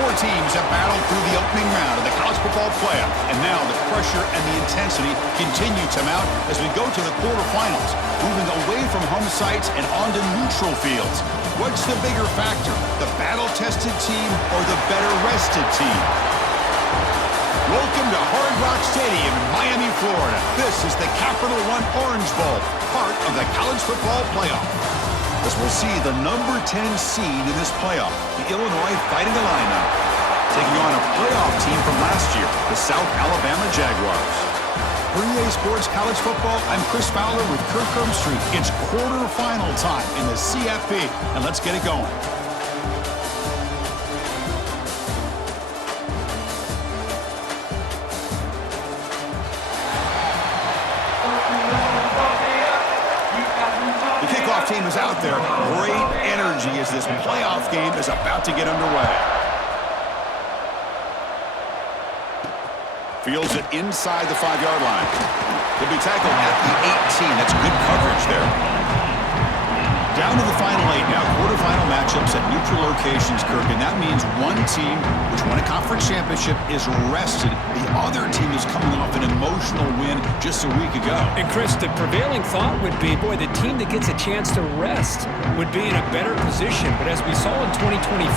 Four teams have battled through the opening round of the college football playoff, and now the pressure and the intensity continue to mount as we go to the quarterfinals, moving away from home sites and onto neutral fields. What's the bigger factor, the battle-tested team or the better-rested team? Welcome to Hard Rock Stadium in Miami, Florida. This is the Capital One Orange Bowl, part of the college football playoff. As we'll see the number 10 seed in this playoff, the Illinois Fighting Illini, taking on a playoff team from last year, the South Alabama Jaguars. For EA Sports College Football, I'm Chris Fowler with Kirk Herbstreit. It's quarterfinal time in the CFP, and let's get it going. Team is out there. Great energy as this playoff game is about to get underway. Fields it inside the 5-yard line. He'll be tackled at the 18. That's good coverage there. Down to the final 8 now. Quarterfinal matchups at neutral locations, Kirk, and that means one team which won a conference championship is rested. The other team is coming off an emotional win just a week ago. And Chris, the prevailing thought would be, boy, the team that gets a chance to rest would be in a better position. But as we saw in 2024,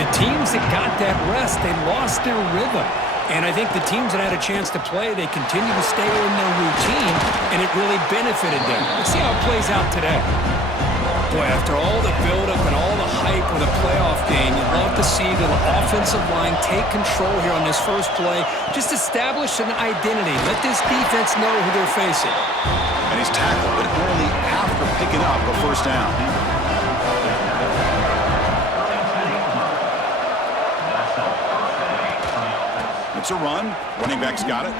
the teams that got that rest, they lost their rhythm. And I think the teams that had a chance to play, they continue to stay in their routine, and it really benefited them. Let's see how it plays out today. Boy, after all the buildup and all the hype of the playoff game, you'd love to see the offensive line take control here on this first play. Just establish an identity. Let this defense know who they're facing. And he's tackled, but only after picking up a first down. It's a run. Running back's got it.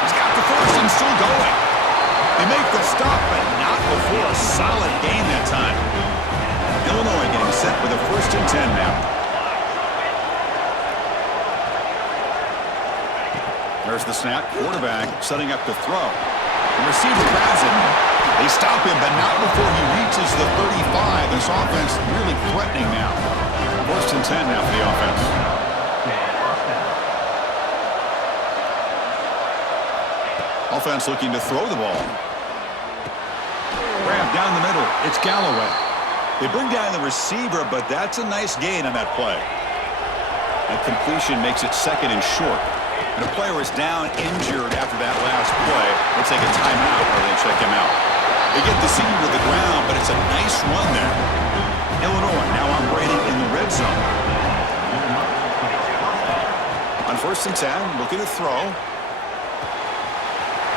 He's got the first and still going. They make the stop, but not before a solid gain that time. Illinois getting set with a 1st and 10 now. There's the snap. Quarterback setting up to throw. The receiver grabs it. They stop him, but not before he reaches the 35. This offense really threatening now. 1st and 10 now for the offense. Offense looking to throw the ball. Grab down the middle. It's Galloway. They bring down the receiver, but that's a nice gain on that play. That completion makes it 2nd and short. And a player is down injured after that last play. They'll take a timeout or they check him out. They get the senior to the ground, but it's a nice run there. Illinois now operating in the red zone. On 1st and 10, looking to throw.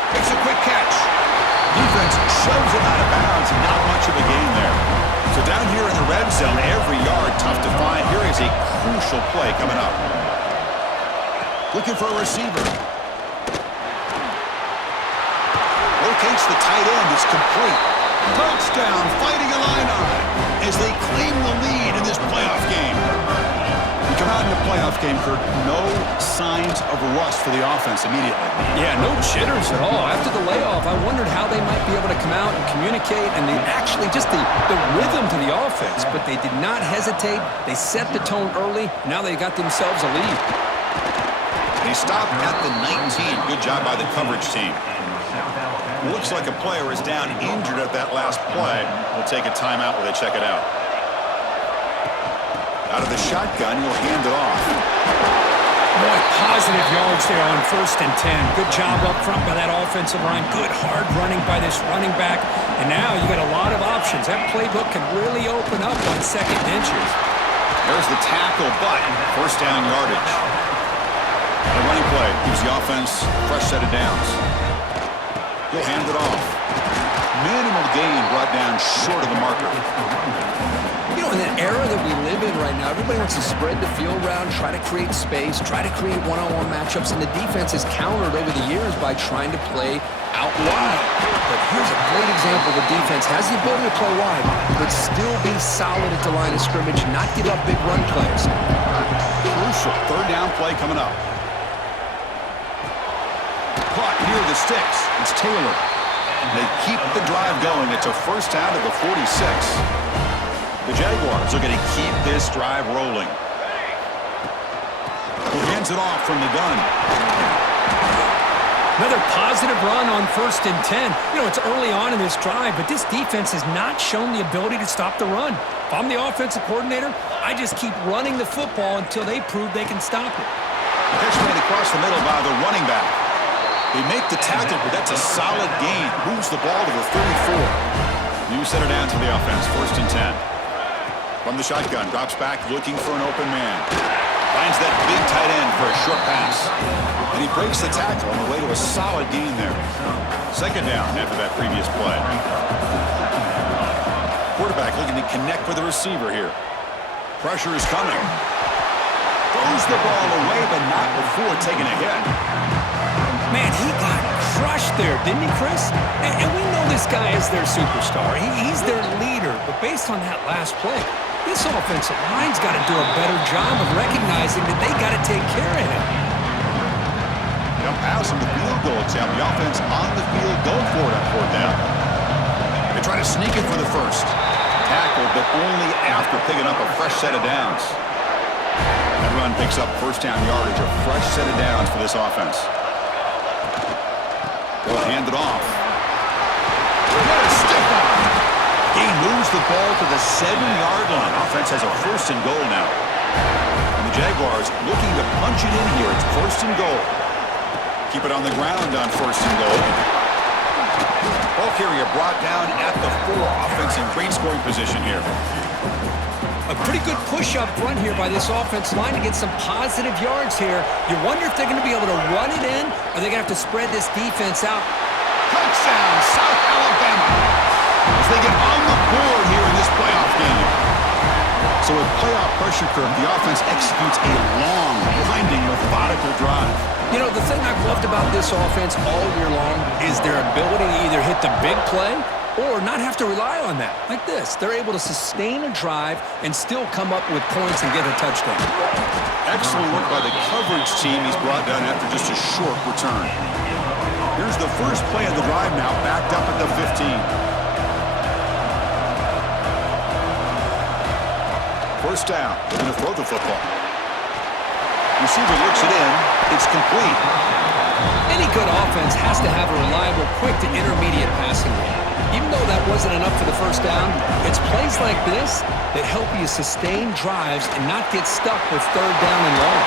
Makes a quick catch. Defense shoves it out of bounds. Not much of a gain there. So down here in the red zone, every yard tough to find. Here is a crucial play coming up. Looking for a receiver. Locates the tight end. It's complete. Touchdown, Fighting Illini, as they claim the lead in this playoff game. We come out in the playoff game, Kirk, no signs of rust for the offense immediately. Yeah, no jitters at all. After the layoff, I wondered how they might be able to come out and communicate and actually just the rhythm to the offense. But they did not hesitate. They set the tone early. Now they got themselves a lead. They stopped at the 19. Good job by the coverage team. Looks like a player is down injured at that last play. We'll take a timeout while they check it out. Out of the shotgun, he'll hand it off. Boy, positive yards there on 1st and 10. Good job up front by that offensive line. Good hard running by this running back. And now you got a lot of options. That playbook can really open up on 2nd and inches. There's the tackle, but 1st down yardage. The running play gives the offense a fresh set of downs. He'll hand it off. Minimal gain brought down short of the marker. You know, in that era that we live in right now, everybody wants to spread the field around, try to create space, try to create one-on-one matchups, and the defense has countered over the years by trying to play out wide. But here's a great example. The defense has the ability to play wide, but still be solid at the line of scrimmage, not give up big run plays. Crucial 3rd down play coming up. Caught near the sticks. It's Taylor. They keep the drive going. It's a 1st down to the 46. The Jaguars are going to keep this drive rolling. He hands it off from the gun. Another positive run on 1st and 10. You know, it's early on in this drive, but this defense has not shown the ability to stop the run. If I'm the offensive coordinator, I just keep running the football until they prove they can stop it. Catch made across the middle by the running back. They make the tackle, but that's a solid gain. Moves the ball to the 34. New center down to the offense, 1st and 10. From the shotgun, drops back looking for an open man. Finds that big tight end for a short pass. And he breaks the tackle on the way to a solid gain there. 2nd down after that previous play. Quarterback looking to connect with the receiver here. Pressure is coming. Throws the ball away, but not before taking a hit. Man, he got crushed there, didn't he, Chris? And we know this guy is their superstar. He's their leader. But based on that last play, this offensive line's got to do a better job of recognizing that they got to take care of him. Jump pass on the field goal attempt. The offense on the field going for it on 4th down. They try to sneak it for the first. Tackled, but only after picking up a fresh set of downs. That run picks up 1st down yardage, a fresh set of downs for this offense. They'll hand it off. What a stiff arm. He moves the ball to the 7-yard line. Offense has a 1st and goal now. And the Jaguars looking to punch it in here. It's 1st and goal. Keep it on the ground on 1st and goal. Ball carrier brought down at the 4. Offense in great scoring position here. A pretty good push up front here by this offense line to get some positive yards here. You wonder if they're going to be able to run it in, or they're going to have to spread this defense out. Touchdown, South Alabama, as they get on the board here in this playoff game. So with playoff pressure curve, the offense executes a long, blinding, methodical drive. You know, the thing I've loved about this offense all year long is their ability to either hit the big play or not have to rely on that. Like this, they're able to sustain a drive and still come up with points and get a touchdown. Excellent work by the coverage team. He's brought down after just a short return. Here's the first play of the drive now, backed up at the 15. First down, they're going to throw the football. Receiver looks it in. It's complete. Any good offense has to have a reliable, quick to intermediate passing game. Even though that wasn't enough for the first down, it's plays like this that help you sustain drives and not get stuck with 3rd down and long.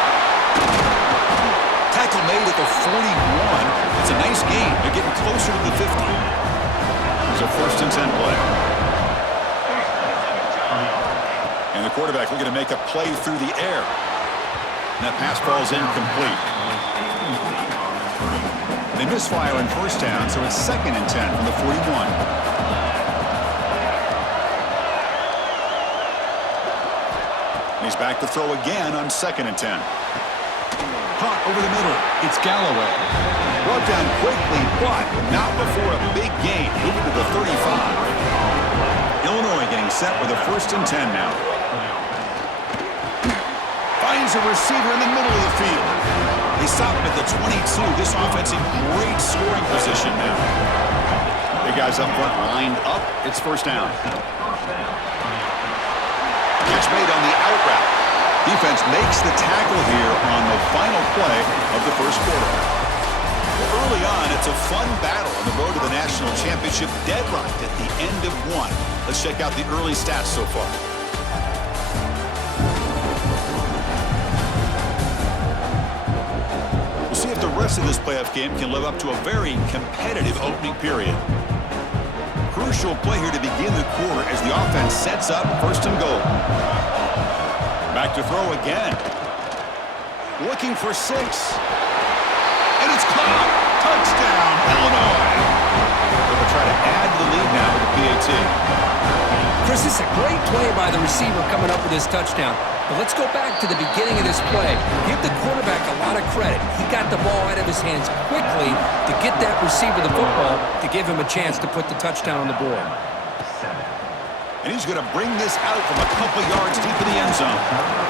Tackle made at the 41. It's a nice gain. They're getting closer to the 50. It's a 1st and 10 play. And the quarterback looking to make a play through the air. And that pass falls incomplete. They misfire on 1st down, so it's 2nd and 10 from the 41. And he's back to throw again on 2nd and 10. Caught over the middle. It's Galloway. Brought down quickly, but not before a big gain. Moving to the 35. Illinois getting set with a 1st and 10 now. Finds a receiver in the middle of the field. They stop him at the 22. This offense in great scoring position now. Big guys up front lined up. It's 1st down. Catch made on the out route. Defense makes the tackle here on the final play of the 1st quarter. Early on, it's a fun battle on the road to the national championship, deadlocked at the end of 1. Let's check out the early stats so far. We'll see if the rest of this playoff game can live up to a very competitive opening period. Crucial play here to begin the quarter as the offense sets up 1st and goal. Back to throw again. Looking for 6. And it's caught. Touchdown, Illinois. They'll try to add to the lead now with the PAT. Chris, this is a great play by the receiver coming up with his touchdown. But let's go back to the beginning of this play. Give the quarterback a lot of credit. He got the ball out of his hands quickly to get that receiver the football to give him a chance to put the touchdown on the board. And he's going to bring this out from a couple yards deep in the end zone.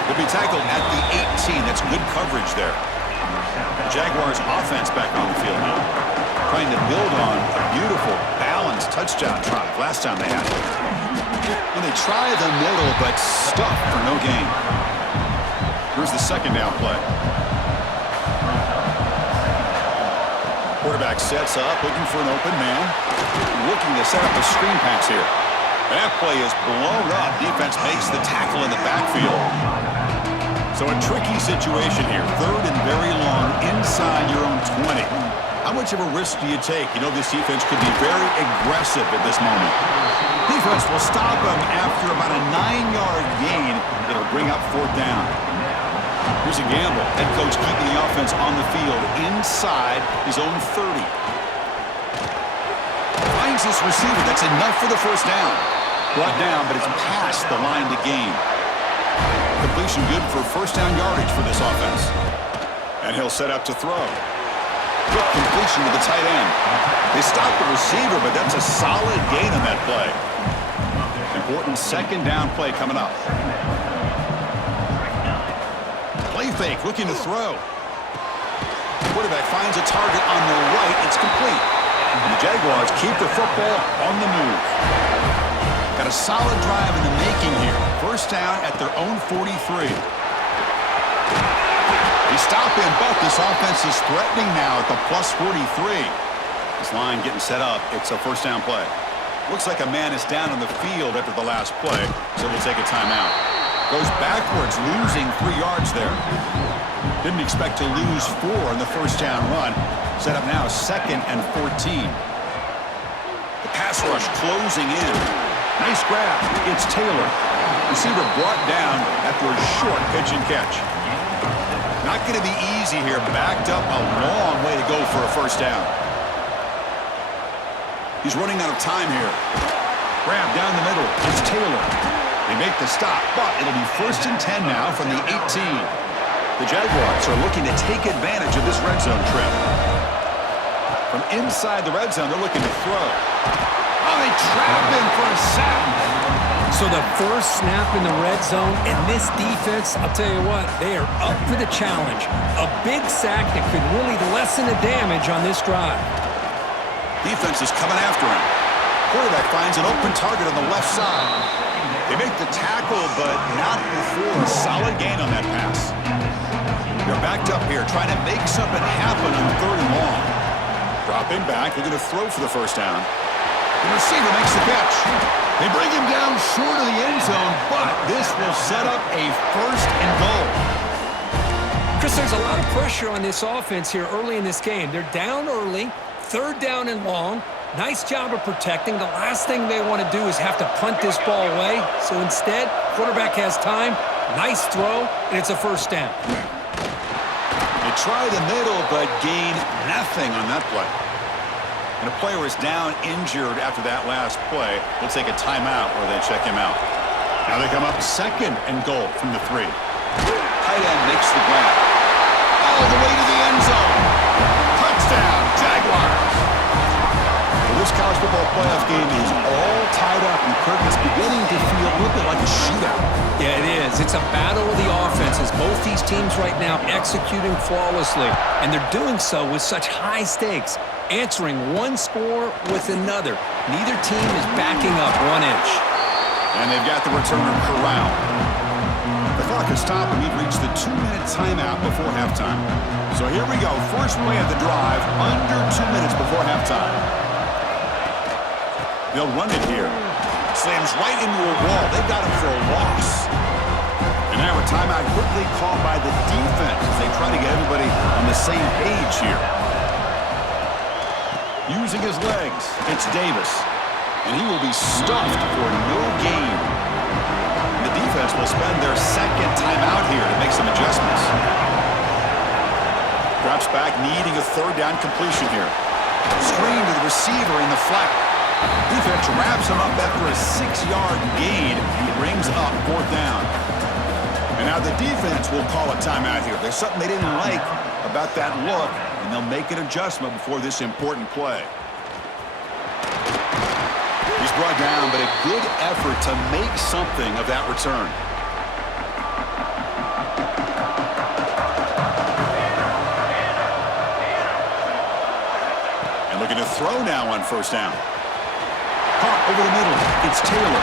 He'll be tackled at the 18. That's good coverage there. The Jaguars offense back on the field now, trying to build on a beautiful, balanced touchdown drive last time they had it. And they try the middle, but stuff for no gain. Here's the second down play. Quarterback sets up, looking for an open man. Looking to set up a screen pass here. That play is blown up. Defense makes the tackle in the backfield. So a tricky situation here. Third and very long inside your own 20. How much of a risk do you take? You know this defense could be very aggressive at this moment. Defense will stop them after about a 9-yard gain. It'll bring up fourth down. Here's a gamble. Head coach keeping the offense on the field inside his own 30. Finds this receiver. That's enough for the first down. Brought down, but it's past the line to gain. Completion good for first down yardage for this offense. And he'll set up to throw. Quick completion to the tight end. They stop the receiver, but that's a solid gain on that play. Important second down play coming up. Play fake, looking to throw. Quarterback finds a target on the right. It's complete. And the Jaguars keep the football on the move. Got a solid drive in the making here. First down at their own 43. They stop him, but this offense is threatening now at the plus 43. This line getting set up. It's a first down play. Looks like a man is down on the field after the last play, so we'll take a timeout. Goes backwards, losing 3 yards there. Didn't expect to lose 4 in the first down run. Set up now second and 14. The pass rush closing in. Nice grab. It's Taylor. Receiver brought down after a short pitch and catch. Not going to be easy here. Backed up a long way to go for a first down. He's running out of time here. Grab down the middle. It's Taylor. They make the stop, but it'll be first and 10 now from the 18. The Jaguars are looking to take advantage of this red zone trip. From inside the red zone, they're looking to throw. Oh, they trap him for a sack. So the first snap in the red zone, and this defense, I'll tell you what, they are up for the challenge. A big sack that could really lessen the damage on this drive. Defense is coming after him. Quarterback finds an open target on the left side. They make the tackle, but not before a solid gain on that pass. They're backed up here, trying to make something happen on third and long. Dropping back, they're going to throw for the first down. The receiver makes the catch. They bring him down short of the end zone, but this will set up a first and goal. Chris, there's a lot of pressure on this offense here early in this game. They're down early, third down and long. Nice job of protecting. The last thing they want to do is have to punt this ball away. So instead, quarterback has time, nice throw, and it's a first down. They try the middle, but gain nothing on that play. And a player is down injured after that last play. They'll take a timeout where they check him out. Now they come up second and goal from the 3. Tight end makes the grab. All the way to the end zone. Touchdown, Jaguars. Well, this college football playoff game is all tied up, and Kirk is beginning to feel a little bit like a shootout. Yeah, it is. It's a battle of the offenses. Both these teams right now executing flawlessly, and they're doing so with such high stakes. Answering one score with another. Neither team is backing up 1 inch. And they've got the returner corralled. The clock has stopped, and we've reached the 2-minute timeout before halftime. So here we go. First play of the drive, under 2 minutes before halftime. They'll run it here. Slams right into a wall. They've got him for a loss. And now a timeout quickly called by the defense as they try to get everybody on the same page here. Using his legs, it's Davis. And he will be stuffed for no gain. The defense will spend their second timeout here to make some adjustments. Drops back, needing a third down completion here. Screen to the receiver in the flat. Defense wraps him up after a 6-yard gain. It brings up fourth down. And now the defense will call a timeout here. There's something they didn't like about that look, and they'll make an adjustment before this important play. He's brought down, but a good effort to make something of that return. And looking to throw now on first down. Caught over the middle. It's Taylor.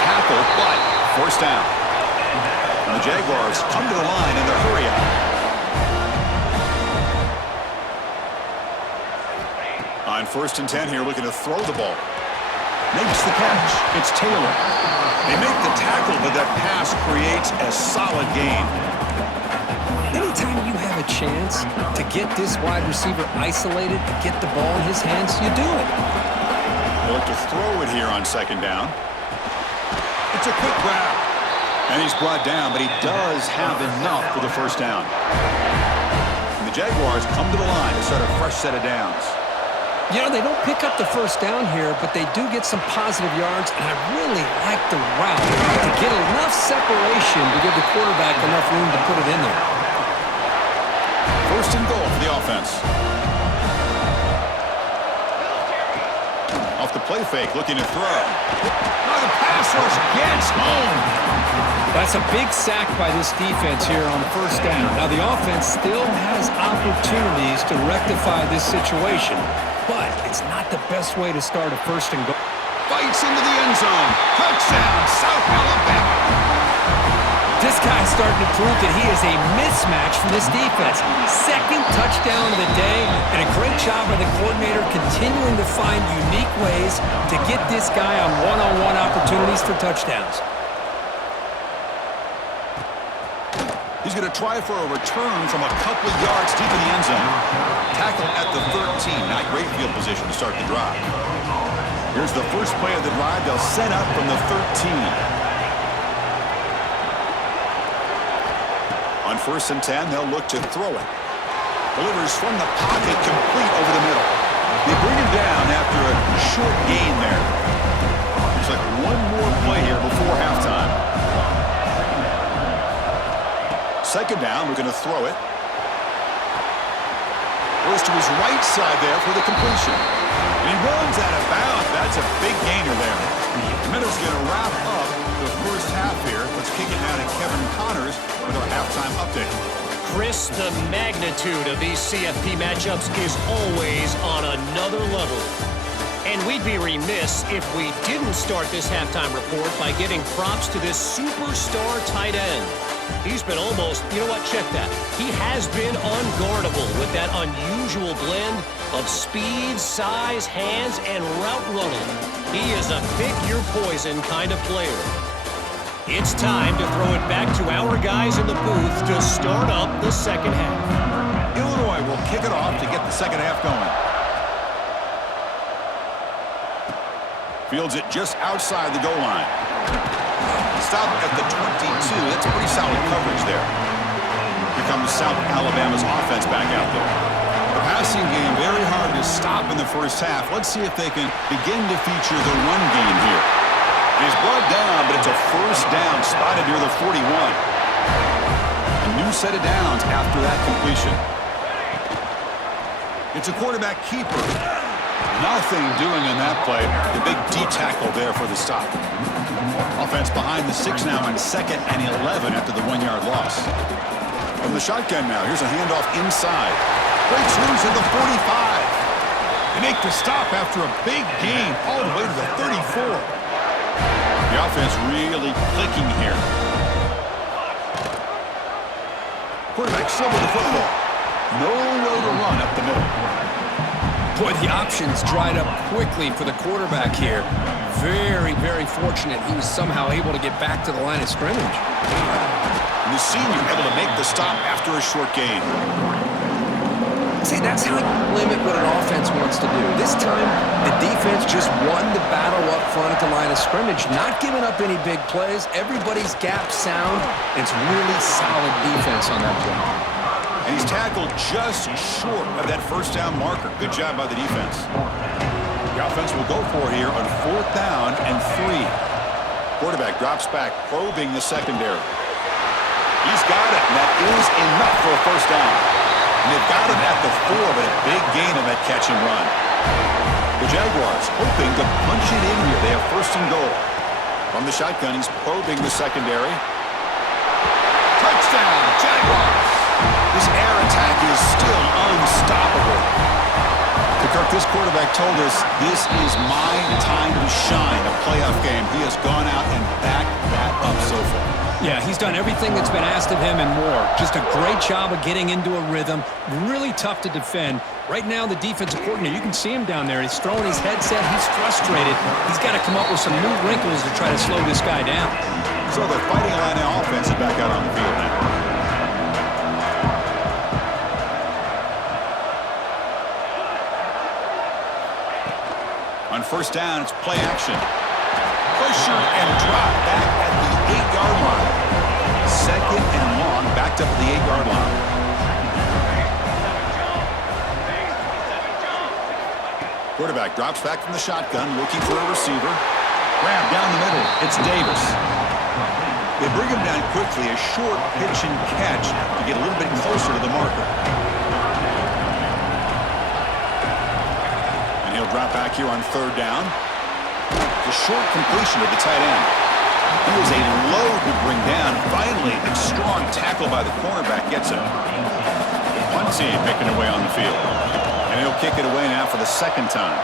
Tackle, but first down. And the Jaguars come to the line in their hurry up. On 1st and 10 here, looking to throw the ball. Makes the catch. It's Taylor. They make the tackle, but that pass creates a solid gain. Anytime you have a chance to get this wide receiver isolated, to get the ball in his hands, you do it. They look to throw it here on 2nd down. It's a quick grab. And he's brought down, but he does have enough for the 1st down. And the Jaguars come to the line to start a fresh set of downs. You know, they don't pick up the 1st down here, but they do get some positive yards, and I really like the route to get enough separation to give the quarterback enough room to put it in there. 1st and goal for the offense. Off the play fake, looking to throw. Now the pass rush gets home. That's a big sack by this defense here on 1st down. Now the offense still has opportunities to rectify this situation, but it's not the best way to start a 1st and goal. Fights into the end zone. Touchdown, South Alabama. This guy's starting to prove that he is a mismatch for this defense. 2nd touchdown of the day, and a great job by the coordinator continuing to find unique ways to get this guy on one-on-one opportunities for touchdowns. He's going to try for a return from a couple of yards deep in the end zone. Tackle at the 13. Not great field position to start the drive. Here's the first play of the drive. They'll set up from the 13. On 1st and 10, they'll look to throw it. Delivers from the pocket, complete over the middle. They bring him down after a short gain there. Looks like one more play here before halftime. 2nd down, we're going to throw it. Goes to his right side there for the completion. And he runs out of bounds. That's a big gainer there. The middle's going to wrap up the 1st half here. Let's kick it now to Kevin Connors with our halftime update. Chris, the magnitude of these CFP matchups is always on another level. And we'd be remiss if we didn't start this halftime report by giving props to this superstar tight end. He's been almost, you know what, check that. He has been unguardable with that unusual blend of speed, size, hands, and route running. He is a pick-your-poison kind of player. It's time to throw it back to our guys in the booth to start up the 2nd half. Illinois will kick it off to get the 2nd half going. Fields it just outside the goal line. Stop at the 22. That's pretty solid coverage there. Here comes South Alabama's offense back out there. The passing game very hard to stop in the 1st half. Let's see if they can begin to feature the run game here. He's brought down, but it's a 1st down spotted near the 41. A new set of downs after that completion. It's a quarterback keeper. Nothing doing on that play. The big D tackle there for the stop. Offense behind the 6 now on 2nd and 11 after the 1-yard loss. From the shotgun now, here's a handoff inside. Breaks loose at the 45. They make the stop after a big gain all the way to the 34. The offense really clicking here. Quarterback still with the football. No way to run up the middle. Boy, the options dried up quickly for the quarterback here. Very, very fortunate he was somehow able to get back to the line of scrimmage. And the senior able to make the stop after a short gain. See, that's how you limit what an offense wants to do. This time, the defense just won the battle up front at the line of scrimmage, not giving up any big plays. Everybody's gap sound. It's really solid defense on that play. And he's tackled just short of that 1st down marker. Good job by the defense. The offense will go for it here on 4th down and 3. Quarterback drops back, probing the secondary. He's got it, and that is enough for a 1st down. And they've got him at the 4, but a big gain on that catch and run. The Jaguars hoping to punch it in here. They have 1st and goal. From the shotgun, he's probing the secondary. Touchdown, Jaguars! This air attack is still unstoppable. To Kirk, this quarterback told us this is my time to shine, a playoff game. He has gone out and backed that up so far. Yeah, he's done everything that's been asked of him and more. Just a great job of getting into a rhythm. Really tough to defend. Right now, the defensive coordinator, you can see him down there. He's throwing his headset. He's frustrated. He's got to come up with some new wrinkles to try to slow this guy down. So the Fighting Illini offense is back out on the field now. On first down, it's play action. Pressure and drop back at the 8-yard line. Second and long, backed up at the 8-yard line. Quarterback drops back from the shotgun, looking for a receiver. Grab down the middle. It's Davis. They bring him down quickly, a short pitch and catch to get a little bit closer to the marker. And he'll drop back here on third down. The short completion of the tight end. He was a load to bring down. Finally, a strong tackle by the cornerback gets him. The punt team making their way on the field. And he'll kick it away now for the second time.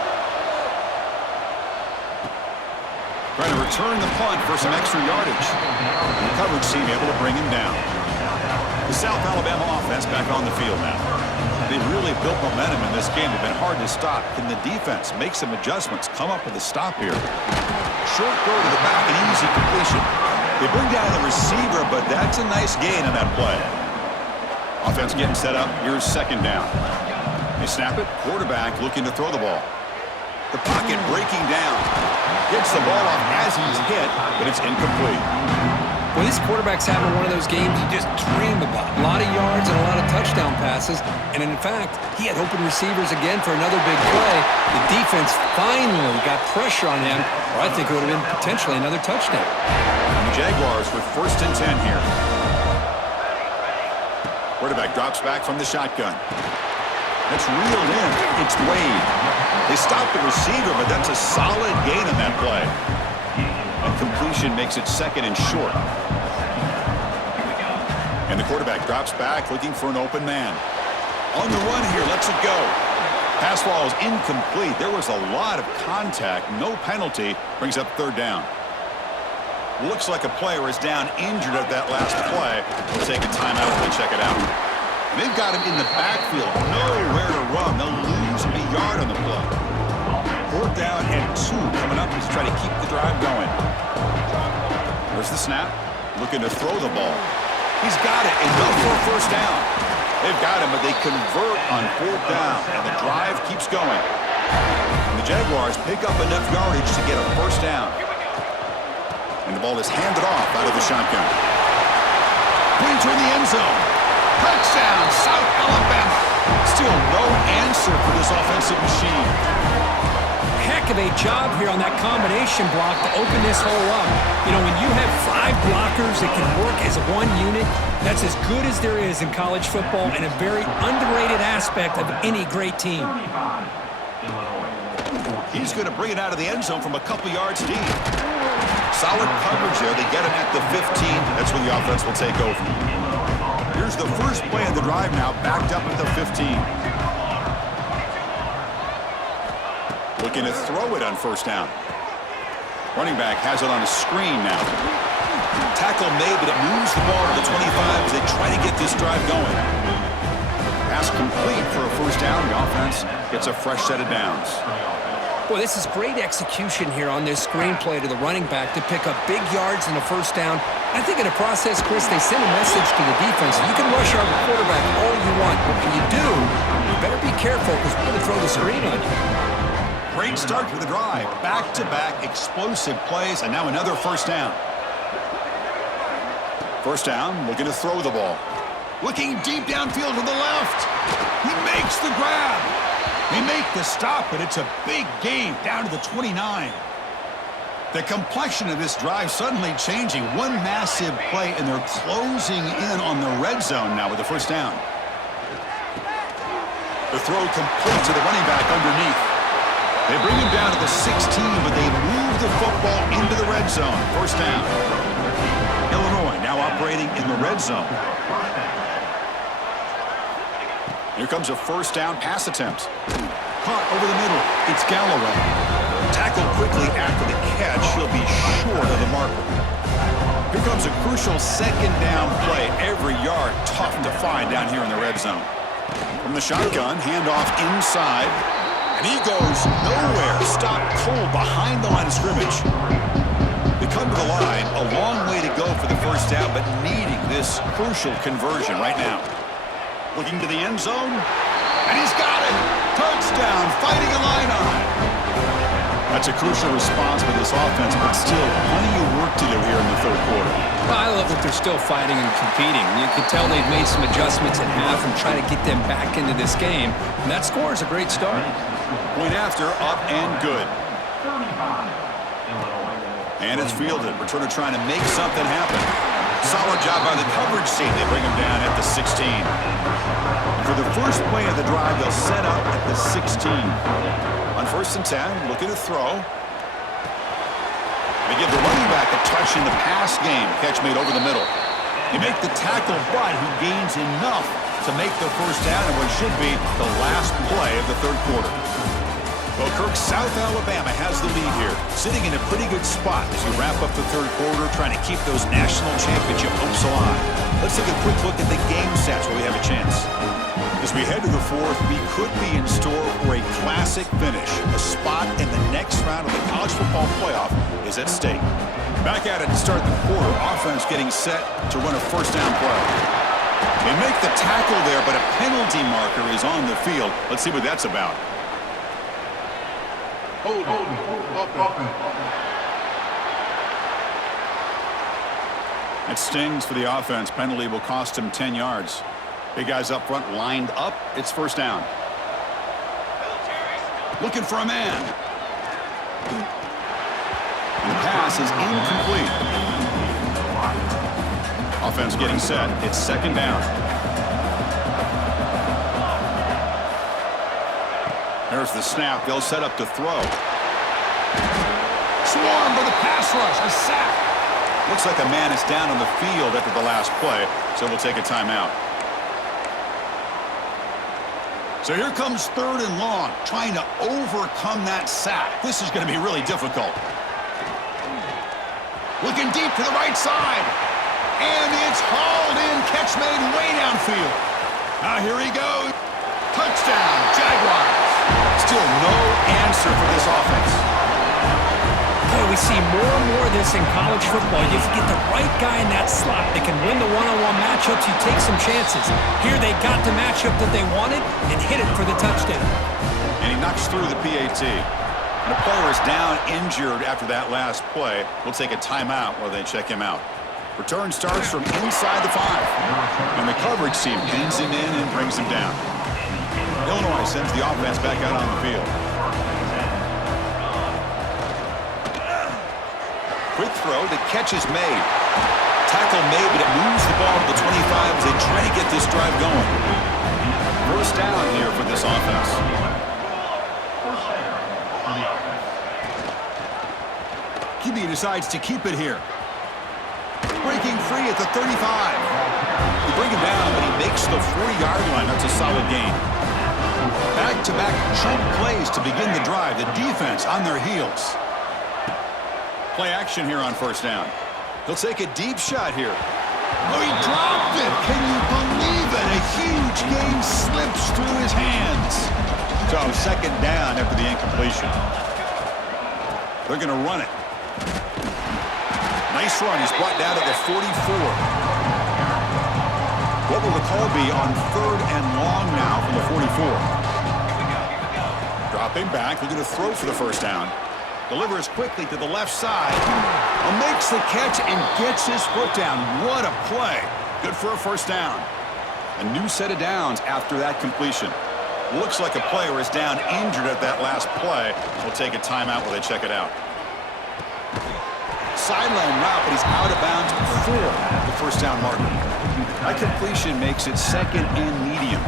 Trying to return the punt for some extra yardage. And the coverage team able to bring him down. The South Alabama offense back on the field now. They really built momentum in this game. They've been hard to stop. Can the defense make some adjustments? Come up with a stop here. Short throw to the back, an easy completion. They bring down the receiver, but that's a nice gain on that play. Offense getting set up. Here's second down. They snap it. Quarterback looking to throw the ball. The pocket breaking down. Gets the ball off as he's hit, but it's incomplete. Well, this quarterback's having one of those games you just dream about. A lot of yards and a lot of touchdown passes. And in fact, he had open receivers again for another big play. The defense finally got pressure on him, or I think it would have been potentially another touchdown. And the Jaguars with first and 10 here. Quarterback drops back from the shotgun. That's reeled in. It's Wade. They stop the receiver, but that's a solid gain on that play. And completion makes it second and short. And the quarterback drops back, looking for an open man. On the run here, lets it go. Pass ball is incomplete. There was a lot of contact. No penalty. Brings up third down. Looks like a player is down injured at that last play. We'll take a timeout and check it out. And they've got him in the backfield. Nowhere to run. They'll lose a yard on the play. Fourth down and 2 coming up as they try to keep the drive going. There's the snap. Looking to throw the ball. He's got it. Enough for a first down. They've got him, but they convert on fourth down, and the drive keeps going. And the Jaguars pick up enough yardage to get a first down. And the ball is handed off out of the shotgun. Pointer in the end zone. Touchdown, South Alabama. Still no answer for this offensive machine. Heck of a job here on that combination block to open this hole up. You know, when you have 5 blockers that can work as one unit, that's as good as there is in college football and a very underrated aspect of any great team. He's going to bring it out of the end zone from a couple yards deep. Solid coverage there. They get him at the 15. That's when the offense will take over. Here's the first play of the drive now, backed up at the 15. Looking to throw it on first down. Running back has it on a screen now. Tackle made, but it moves the ball to the 25 as they try to get this drive going. Pass complete for a first down. The offense gets a fresh set of downs. Boy, this is great execution here on this screenplay to the running back to pick up big yards in the first down. I think in the process, Chris, they send a message to the defense. You can rush our quarterback all you want, but when you do, you better be careful because we're going to throw the screen on you. Great start to the drive. Back-to-back explosive plays, and now another first down. First down, looking to throw the ball. Looking deep downfield to the left. He makes the grab. They make the stop, but it's a big gain down to the 29. The complexion of this drive suddenly changing. One massive play, and they're closing in on the red zone now with the first down. The throw complete to the running back underneath. They bring him down to the 16, but they move the football into the red zone. First down. Illinois now operating in the red zone. Here comes a first down pass attempt. caught over the middle. It's Galloway. Tackled quickly after the catch. He'll be short of the marker. Here comes a crucial second down play. Every yard tough to find down here in the red zone. From the shotgun, handoff inside. And he goes nowhere. Stopped cold behind the line of scrimmage. They come to the line. A long way to go for the first down, but needing this crucial conversion right now. Looking to the end zone. And he's got it. Touchdown. Fighting a line on it. That's a crucial response for this offense, but still plenty of work to do here in the third quarter. Well, I love that they're still fighting and competing. You can tell they've made some adjustments at half and try to get them back into this game. And that score is a great start. Point after, up and good. And it's fielded. Returner trying to make something happen. Solid job by the coverage team. They bring him down at the 16. For the first play of the drive, they'll set up at the 16. On 1st and 10, looking to throw. They give the running back a touch in the pass game. Catch made over the middle. They make the tackle, but he gains enough to make the first down in what should be the last play of the third quarter. Well, Kirk, South Alabama has the lead here, sitting in a pretty good spot as you wrap up the third quarter, trying to keep those national championship hopes alive. Let's take a quick look at the game stats where we have a chance. As we head to the fourth, we could be in store for a classic finish. A spot in the next round of the college football playoff is at stake. Back at it to start the quarter, offense getting set to run a first down play. They make the tackle there, but a penalty marker is on the field. Let's see what that's about. It stings for the offense. Penalty will cost him 10 yards. Big guys up front lined up. It's first down. Looking for a man. And the pass is incomplete. Offense getting set. It's second down. There's the snap. They'll set up to throw. Swarmed by the pass rush. A sack. Looks like a man is down on the field after the last play, so we'll take a timeout. So here comes 3rd and long, trying to overcome that sack. This is going to be really difficult. Looking deep to the right side. And it's hauled in. Catch made way downfield. Now here he goes. Touchdown, Jaguars. Still no answer for this offense. Boy, we see more and more of this in college football. You get the right guy in that slot. They can win the one-on-one matchups. You take some chances. Here they got the matchup that they wanted and hit it for the touchdown. And he knocks through the PAT. And a player is down injured after that last play. We'll take a timeout while they check him out. Return starts from inside the 5. And the coverage team pins him in and brings him down. Illinois sends the offense back out on the field. Quick throw, the catch is made. Tackle made, but it moves the ball to the 25 as they try to get this drive going. First down here for this offense. QB decides to keep it here. Breaking free at the 35. They bring him down, but he makes the 40-yard line. That's a solid gain. Back-to-back chunk plays to begin the drive. The defense on their heels. Play action here on first down. He'll take a deep shot here. Oh, he dropped it. Can you believe it? A huge gain slips through his hands. So second down after the incompletion. They're going to run it. Nice run. He's brought down to the 44. What will the call be on 3rd and long now from the 44? Dropping back. Looking to throw for the first down. Delivers quickly to the left side. Makes the catch and gets his foot down. What a play. Good for a first down. A new set of downs after that completion. Looks like a player is down injured at that last play. We'll take a timeout while they check it out. Sideline route, but he's out of bounds before the first down marker. That completion makes it second and medium.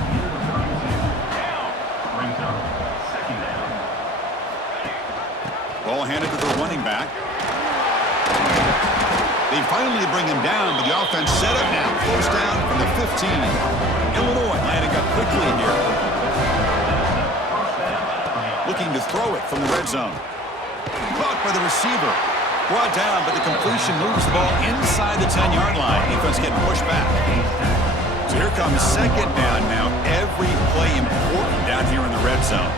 Ball handed to the running back. They finally bring him down, but the offense set up now. First down from the 15. Illinois lining up quickly here. looking to throw it from the red zone. Caught by the receiver. Brought down, but the completion moves the ball inside the 10-yard line. Defense getting pushed back. So here comes second down now. Every play important down here in the red zone.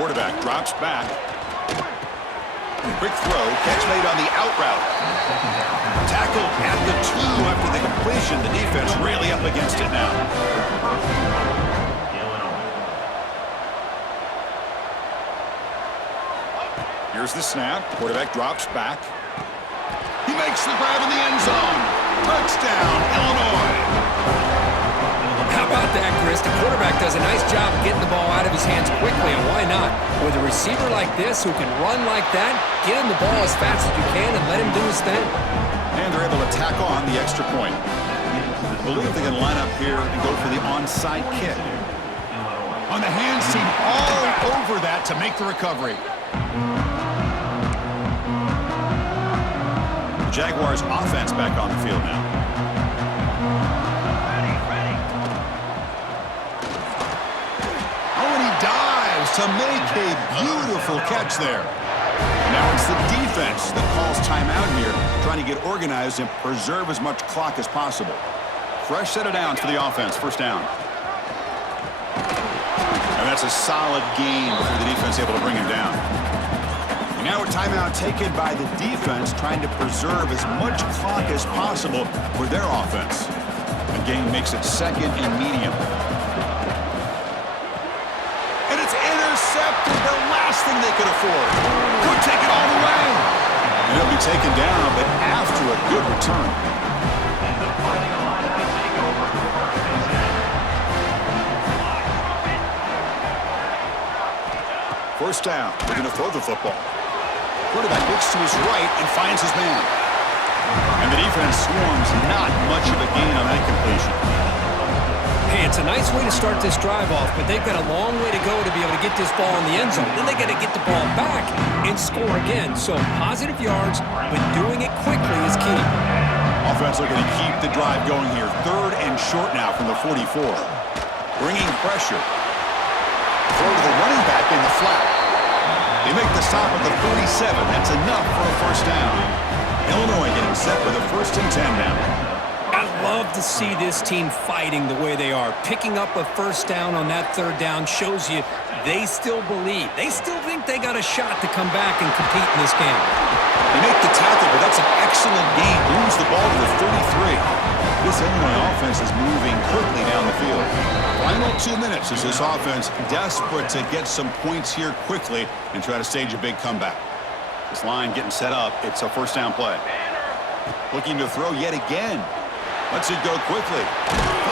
Quarterback drops back. Quick throw. Catch made on the out route. Tackle at the 2 after the completion. The defense really up against it now. Here's the snap. Quarterback drops back. He makes the grab in the end zone. Touchdown, Illinois. How about that, Chris? The quarterback does a nice job of getting the ball out of his hands quickly, and why not? With a receiver like this who can run like that, get him the ball as fast as you can and let him do his thing. And they're able to tack on the extra point. I believe they can line up here and go for the onside kick. On the hands team, all over that to make the recovery. The Jaguars offense back on the field now. Oh, and he dives to make a beautiful catch there. Now it's the defense that calls timeout here, trying to get organized and preserve as much clock as possible. Fresh set of downs for the offense, first down. And that's a solid gain before the defense able to bring him down. And now a timeout taken by the defense, trying to preserve as much clock as possible for their offense. The game makes it second and medium. And it's intercepted, the last thing they could afford. Could take it all the way. And he'll be taken down, but after a good return. First down, they're going to throw the football. Quarterback looks to his right and finds his man. And the defense swarms, not much of a gain on that completion. Hey, it's a nice way to start this drive off, but they've got a long way to go to be able to get this ball in the end zone. Then they got to get the ball back and score again. So positive yards, but doing it quickly is key. Offense looking to keep the drive going here. Third and short now from the 44. Bringing pressure. Throw to the running back in the flat. They make the stop at the 47. That's enough for a first down. Illinois getting set with a 1st and 10 now. I love to see this team fighting the way they are. Picking up a first down on that third down shows you they still believe. They still think they got a shot to come back and compete in this game. They make the tackle, but that's an excellent gain. Moves the ball to the 33. This Illinois offense is moving quickly down the field. Final 2 minutes as this offense desperate to get some points here quickly and try to stage a big comeback. This line getting set up. It's a first down play. Looking to throw yet again. Lets it go quickly.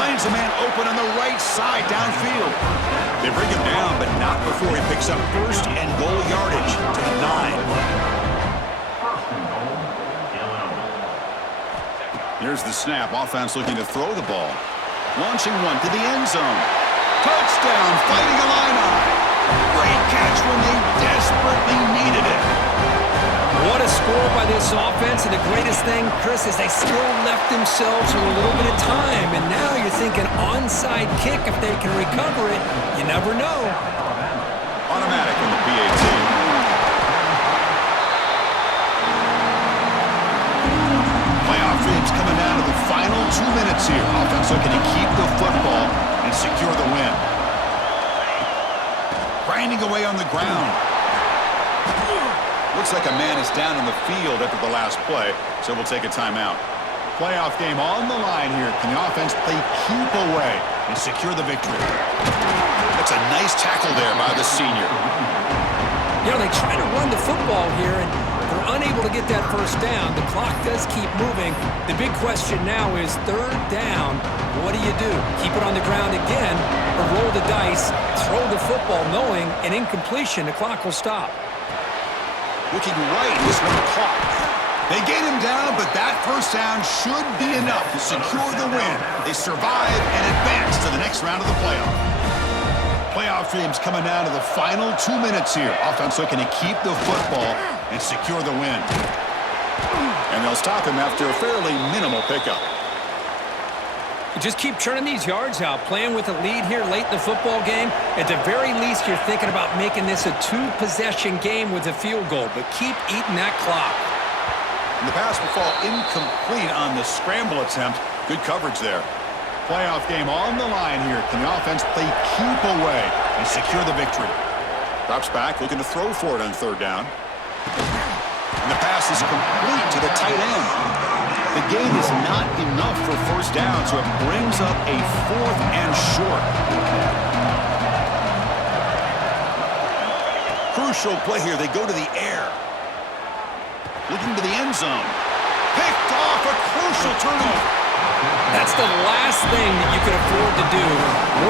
Finds a man open on the right side downfield. They bring him down, but not before he picks up first and goal yardage to the 9. Here's the snap. Offense looking to throw the ball. Launching one to the end zone. Touchdown, fighting Illini. Great catch when they desperately needed it. What a score by this offense, and the greatest thing, Chris, is they still left themselves with a little bit of time, and now you're thinking onside kick if they can recover it. You never know. Automatic on the PAT. Playoff dreams coming down to the final 2 minutes here. Offense looking to keep the football and secure the win. Grinding away on the ground. Looks like a man is down in the field after the last play, so we'll take a timeout. Playoff game on the line here. Can the offense play keep away and secure the victory? That's a nice tackle there by the senior. You know, they try to run the football here, and they're unable to get that first down. The clock does keep moving. The big question now is third down. What do you do? Keep it on the ground again, or roll the dice, throw the football, knowing an incompletion, the clock will stop. Looking right, this one caught. They get him down, but that first down should be enough to secure the win. They survive and advance to the next round of the playoff. Playoff dreams coming down to the final 2 minutes here. Offense looking to keep the football and secure the win. And they'll stop him after a fairly minimal pickup. Just keep churning these yards out, playing with a lead here late in the football game. At the very least, you're thinking about making this a two-possession game with a field goal, but keep eating that clock. And the pass will fall incomplete on the scramble attempt. Good coverage there. Playoff game on the line here. Can the offense play keep away and secure the victory? Drops back, looking to throw for it on third down. And the pass is complete to the tight end. The gain is not enough for first down, so it brings up a 4th and short. Crucial play here. They go to the air. Looking to the end zone. Picked off, a crucial turnover. That's the last thing that you could afford to do.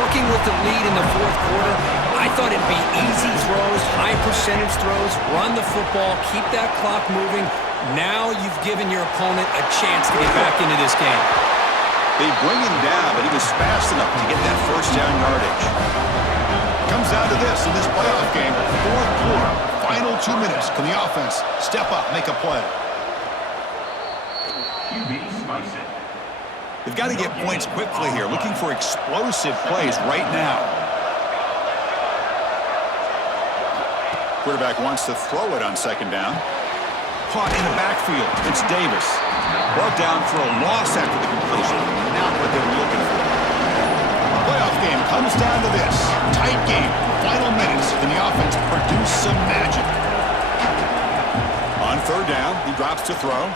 Working with the lead in the fourth quarter, I thought it'd be easy throws, high percentage throws, run the football, keep that clock moving. Now you've given your opponent a chance to get back into this game. They bring him down, but he was fast enough to get that first down yardage. Comes down to this in this playoff game. Fourth quarter, final 2 minutes. Can the offense step up, make a play? They've got to get points quickly here, looking for explosive plays right now. Quarterback wants to throw it on second down. Caught in the backfield. It's Davis. Brought down for a loss after the completion. Not what they were looking for. Playoff game comes down to this. Tight game. Final minutes. Can the offense produce some magic? On third down, he drops to throw.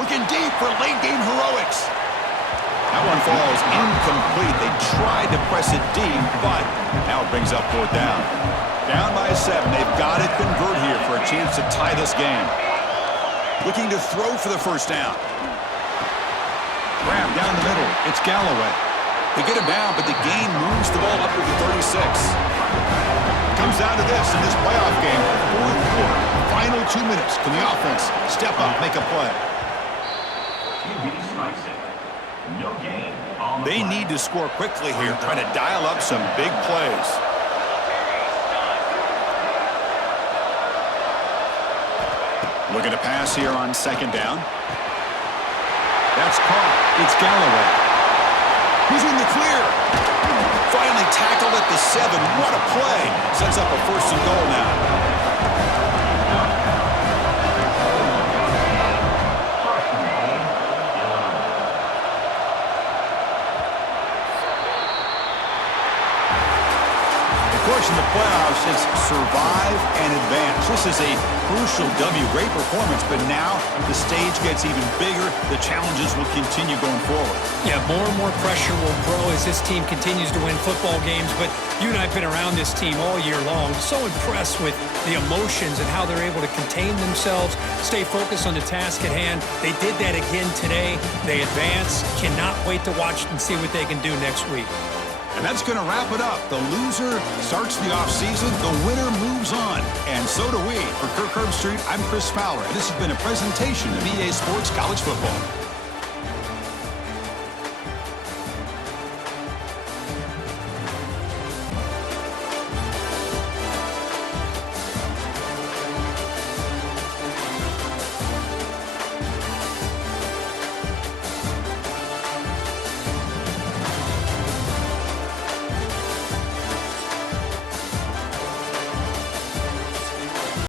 Looking deep for late game heroics. That one falls incomplete. They tried to press it deep, but now it brings up fourth down. Down by 7. They've got to convert here for a chance to tie this game. Looking to throw for the first down. Grab down the middle. It's Galloway. They get him down, but the gain moves the ball up to the 36. Comes down to this in this playoff game. Fourth quarter. Final 2 minutes. Can the offense step up, make a play? They need to score quickly here, trying to dial up some big plays. Looking to pass here on second down. That's caught. It's Galloway. He's in the clear. Finally tackled at the 7. What a play. Sets up a first and goal now. In the playoffs, it's survive and advance. This is a crucial W. Great performance, but now the stage gets even bigger. The challenges will continue going forward. Yeah, more and more pressure will grow as this team continues to win football games, but you and I have been around this team all year long. So impressed with the emotions and how they're able to contain themselves, stay focused on the task at hand. They did that again today. They advance. Cannot wait to watch and see what they can do next week. And that's going to wrap it up. The loser starts the offseason. The winner moves on. And so do we. For Kirk Herbstreit, I'm Chris Fowler. And this has been a presentation of EA Sports College Football.